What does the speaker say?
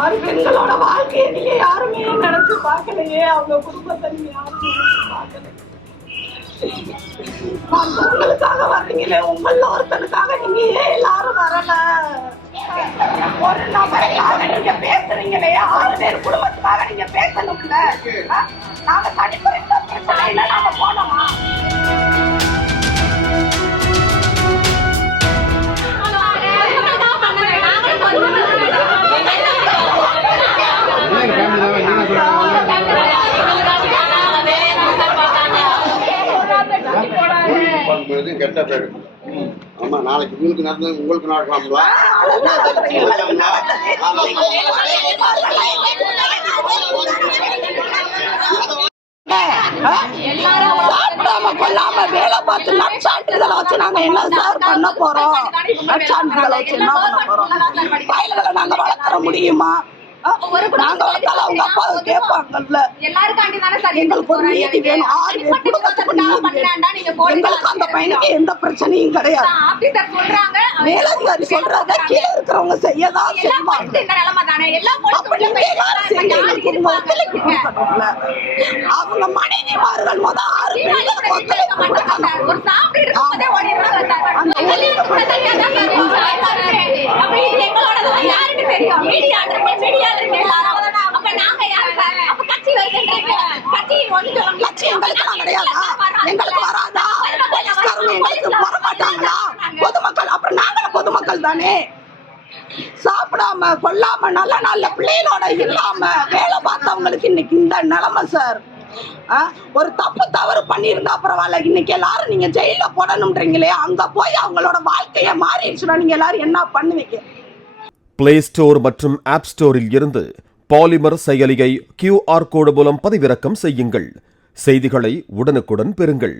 6 பெண்களோட வாழ்க்கையை நீங்க யாருமே நினைச்சு பார்க்கலையே. அவங்க குடும்பத்தை நீங்க யாரும் நினைச்சு பார்க்கல. உங்களுக்காக வர்றீங்களே, உங்கள ஒருத்தனுக்காக நீங்க ஏன் எல்லாரும் வரல? ஒரு நபருக்காக நீங்க பேசுறீங்களே, 6 பேர் குடும்பத்துக்காக நீங்க பேசணும்ல. நாங்க தனிப்பட்ட பிரச்சனையில நாங்க போனோமா? கெட்ட பேரு. ஆமா, நாளைக்கு உங்களுக்கு நடந்தது உங்களுக்கு நடக்கலாம்ல. சாப்பிடாம கொள்ளாம வேலை பார்த்து நற்சான்றிதழை வச்சு நாங்க என்ன சார் பண்ண போறோம்? நற்சான்றிதழை வச்சு என்ன பண்ண போறோம்? பயல்களை நாங்க வளர்த்துற முடியுமா? நாங்க வளர்த்தாலும் அவங்க அப்பாவை கேட்பாங்கல்ல. எங்களுக்கு ஒரு நீதி வேணும். 6 பேர் குடும்பத்துக்கு எங்களுக்கு அந்த பையனுக்கு எந்த பிரச்சனையும் கிடையாது. மேலதிகாரி சொல்றாங்க, கீழே இருக்கிறவங்க செய்யதான் செய்வாங்க. அவங்க மனைவிமார்கள் முதல் 6 பேருக்கு ஒத்துழைப்பு கொடுக்கணும். பொதுமக்கள் தானே சாப்பிடாம கொல்லாம நல்ல நல்ல பிள்ளைகளோட இல்லாம வேலை பார்த்தவங்களுக்கு இன்னைக்கு இந்த நிலைமை சார். ஒரு தவறு பண்ணியிருந்தா பரவாயில்ல, இன்னைக்கு எல்லாரும் நீங்க ஜெயில போடணும்ன்றீங்களே, அங்க போய் அவங்களோட வாழ்க்கைய மாறிடுச்சுன்னா நீங்க எல்லாரும் என்ன பண்ணுவீங்க? பிளே ஸ்டோர் மற்றும் ஆப் ஸ்டோரில் இருந்து பாலிமர் செயலியை QR கோடு மூலம் பதிவிறக்கம் செய்யுங்கள். செய்திகளை உடனுக்குடன் பெறுங்கள்.